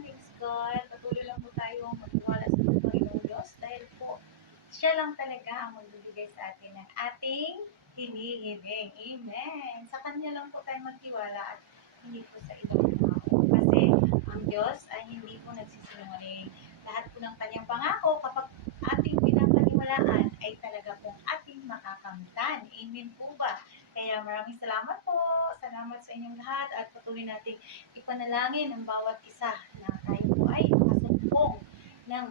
Thanks God. Patuloy lang po tayo magtiwala sa Panginoong Diyos dahil po siya lang talaga ang magbibigay sa atin ng ating hinihiling. Amen. Sa Kanya lang po tayo magtiwala at hindi po sa ibang tao. Kasi ang Diyos ay hindi po nagsisinungaling. Lahat po ng Kanyang pangako kapag ating pinapaniwalaan ay talaga pong ating makakamtan. Amen po ba? Kaya maraming salamat po. Salamat sa inyong lahat at patuloy nating ipanalangin ang bawat isa na makasumpong ng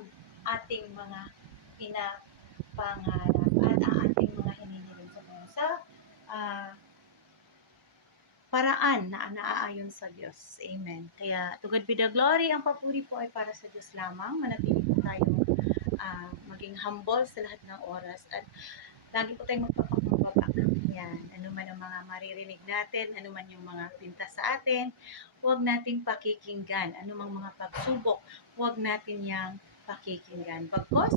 ating mga pinapangarap at ang ating mga hinihiling sa Diyos sa ah, paraan na naaayon sa Diyos. Amen. Kaya to God be the glory. Ang papuri po ay para sa Diyos lamang. Manatili po tayong ah, maging humble sa lahat ng oras at lagi po tayong magpapakumbaba. Yan. Ano man ang mga maririnig natin, ano man yung mga pinta sa atin, huwag nating pakikinggan. Ano mga pagsubok, huwag natin yang pakikinggan. Bagkos,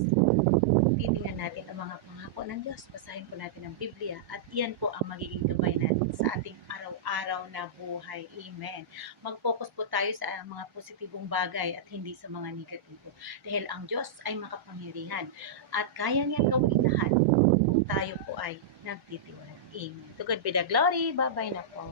titingnan natin ang mga pangako ng Diyos. Basahin po natin ang Biblia at iyan po ang magiging gabay natin sa ating araw-araw na buhay. Amen. Mag-focus po tayo sa mga positibong bagay at hindi sa mga negatibo. Dahil ang Diyos ay makapangyarihan at kaya niya gawin lahat kung tayo po ay nagtitiwala. Amen. To God be the glory. Bye-bye na po.